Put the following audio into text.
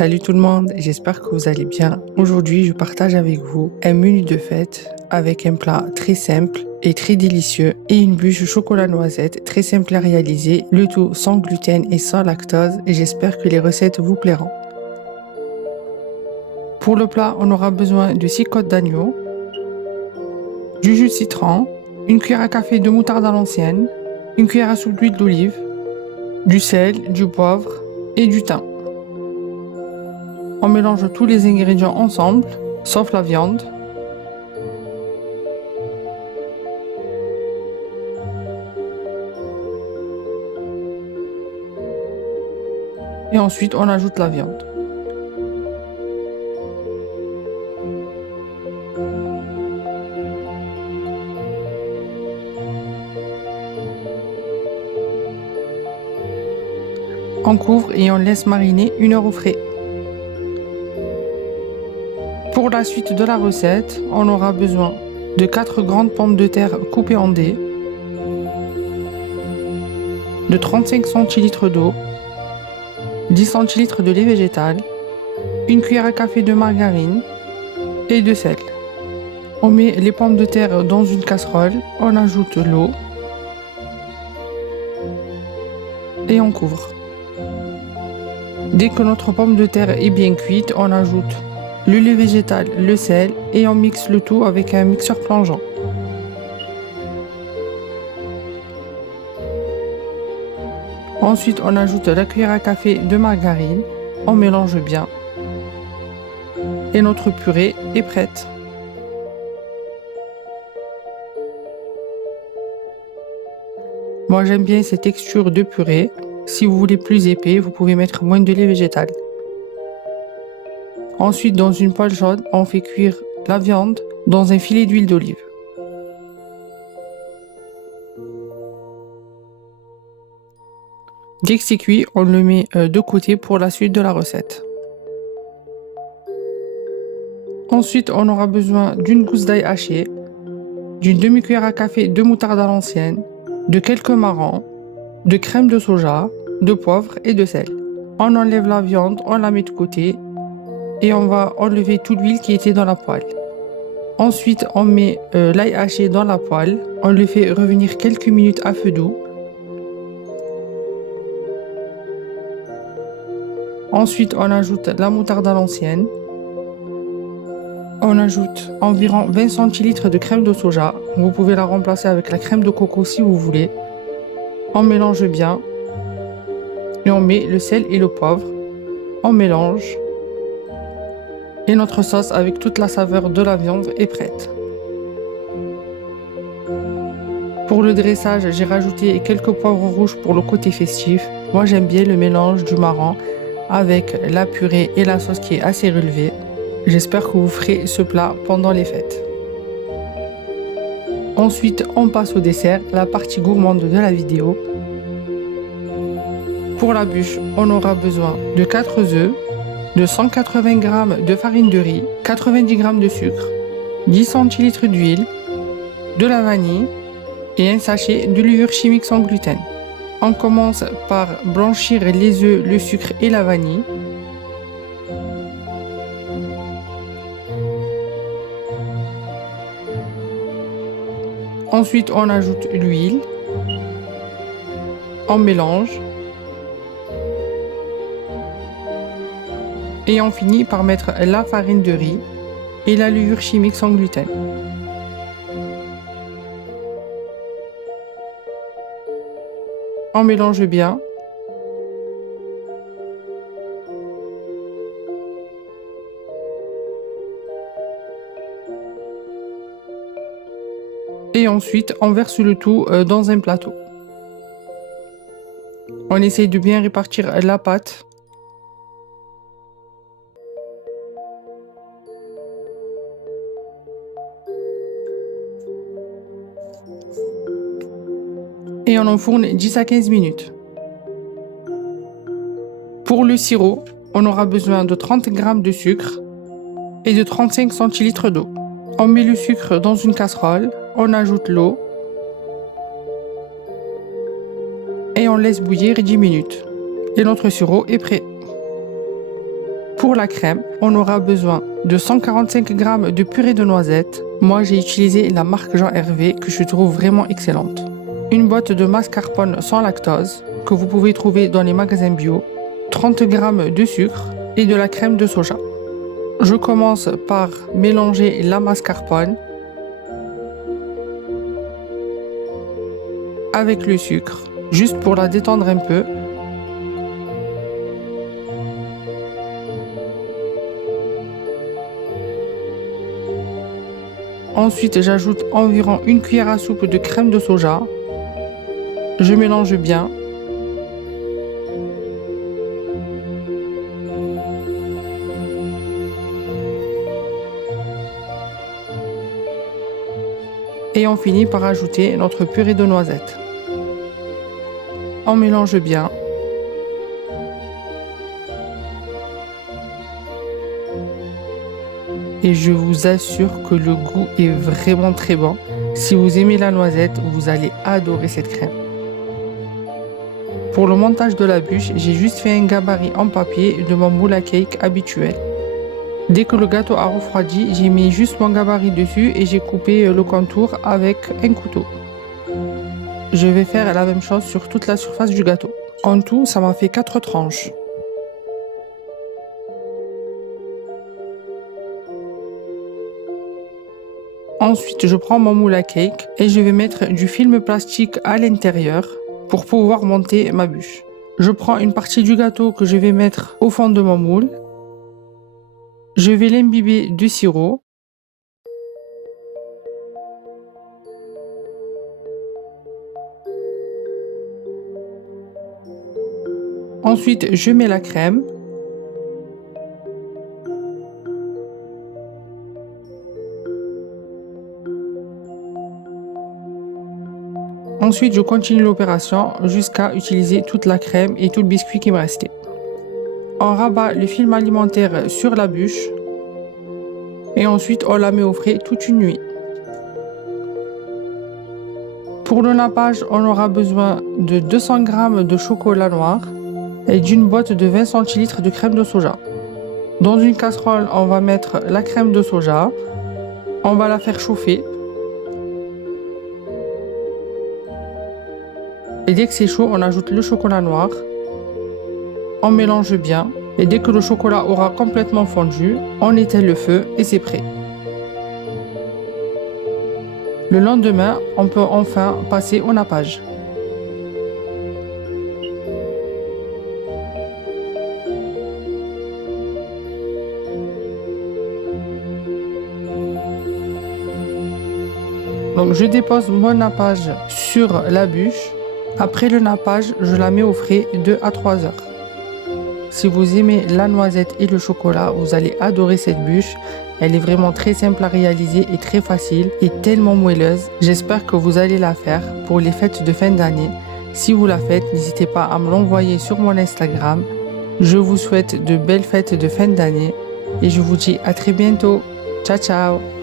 Salut tout le monde, j'espère que vous allez bien. Aujourd'hui, je partage avec vous un menu de fête avec un plat très simple et très délicieux et une bûche au chocolat noisette très simple à réaliser, le tout sans gluten et sans lactose et j'espère que les recettes vous plairont. Pour le plat, on aura besoin de 6 côtes d'agneau, du jus de citron, une cuillère à café de moutarde à l'ancienne, une cuillère à soupe d'huile d'olive, du sel, du poivre et du thym. On mélange tous les ingrédients ensemble, sauf la viande. Et ensuite, on ajoute la viande. On couvre et on laisse mariner 1 heure au frais. Pour la suite de la recette, on aura besoin de 4 grandes pommes de terre coupées en dés, de 35 centilitres d'eau, 10 centilitres de lait végétal, une cuillère à café de margarine et de sel. On met les pommes de terre dans une casserole, on ajoute l'eau et on couvre. Dès que notre pomme de terre est bien cuite, on ajoute le lait végétal, le sel et on mixe le tout avec un mixeur plongeant. Ensuite, on ajoute la cuillère à café de margarine, on mélange bien et notre purée est prête. Moi j'aime bien cette texture de purée. Si vous voulez plus épais, vous pouvez mettre moins de lait végétal. Ensuite, dans une poêle chaude, on fait cuire la viande dans un filet d'huile d'olive. Dès que c'est cuit, on le met de côté pour la suite de la recette. Ensuite, on aura besoin d'une gousse d'ail hachée, d'une demi-cuillère à café de moutarde à l'ancienne, de quelques marrons, de crème de soja, de poivre et de sel. On enlève la viande, on la met de côté et on va enlever toute l'huile qui était dans la poêle. Ensuite, on met l'ail haché dans la poêle, on le fait revenir quelques minutes à feu doux. Ensuite, on ajoute la moutarde à l'ancienne. On ajoute environ 20 centilitres de crème de soja. Vous pouvez la remplacer avec la crème de coco si vous voulez. On mélange bien et on met le sel et le poivre. On mélange et notre sauce avec toute la saveur de la viande est prête. Pour le dressage, j'ai rajouté quelques poivrons rouges pour le côté festif. Moi, j'aime bien le mélange du marron avec la purée et la sauce qui est assez relevée. J'espère que vous ferez ce plat pendant les fêtes. Ensuite, on passe au dessert, la partie gourmande de la vidéo. Pour la bûche, on aura besoin de 4 œufs, de 180 g de farine de riz, 90 g de sucre, 10 centilitres d'huile, de la vanille et un sachet de levure chimique sans gluten. On commence par blanchir les œufs, le sucre et la vanille. Ensuite, on ajoute l'huile. On mélange. Et on finit par mettre la farine de riz et la levure chimique sans gluten. On mélange bien. Et ensuite, on verse le tout dans un plateau. On essaye de bien répartir la pâte. Et on enfourne 10 à 15 minutes. Pour le sirop, on aura besoin de 30 g de sucre et de 35 centilitres d'eau. On met le sucre dans une casserole, on ajoute l'eau et on laisse bouillir 10 minutes. Et notre sirop est prêt. Pour la crème, on aura besoin de 145 g de purée de noisettes. Moi, j'ai utilisé la marque Jean Hervé que je trouve vraiment excellente. Une boîte de mascarpone sans lactose que vous pouvez trouver dans les magasins bio. 30 g de sucre et de la crème de soja. Je commence par mélanger la mascarpone avec le sucre, juste pour la détendre un peu. Ensuite, j'ajoute environ une cuillère à soupe de crème de soja. Je mélange bien. Et on finit par ajouter notre purée de noisettes. On mélange bien. Et je vous assure que le goût est vraiment très bon. Si vous aimez la noisette, vous allez adorer cette crème. Pour le montage de la bûche, j'ai juste fait un gabarit en papier de mon moule à cake habituel. Dès que le gâteau a refroidi, j'ai mis juste mon gabarit dessus et j'ai coupé le contour avec un couteau. Je vais faire la même chose sur toute la surface du gâteau. En tout, ça m'a fait 4 tranches. Ensuite, je prends mon moule à cake et je vais mettre du film plastique à l'intérieur pour pouvoir monter ma bûche. Je prends une partie du gâteau que je vais mettre au fond de mon moule. Je vais l'imbiber de sirop. Ensuite, je mets la crème. Ensuite, je continue l'opération jusqu'à utiliser toute la crème et tout le biscuit qui me restait. On rabat le film alimentaire sur la bûche et ensuite on la met au frais toute une nuit. Pour le nappage, on aura besoin de 200 g de chocolat noir et d'une boîte de 20 centilitres de crème de soja. Dans une casserole, on va mettre la crème de soja, on va la faire chauffer. Et dès que c'est chaud, on ajoute le chocolat noir. On mélange bien et dès que le chocolat aura complètement fondu, on éteint le feu et c'est prêt. Le lendemain, on peut enfin passer au nappage. Donc je dépose mon nappage sur la bûche. Après le nappage, je la mets au frais 2 à 3 heures. Si vous aimez la noisette et le chocolat, vous allez adorer cette bûche. Elle est vraiment très simple à réaliser et très facile et tellement moelleuse. J'espère que vous allez la faire pour les fêtes de fin d'année. Si vous la faites, n'hésitez pas à me l'envoyer sur mon Instagram. Je vous souhaite de belles fêtes de fin d'année et je vous dis à très bientôt. Ciao ciao!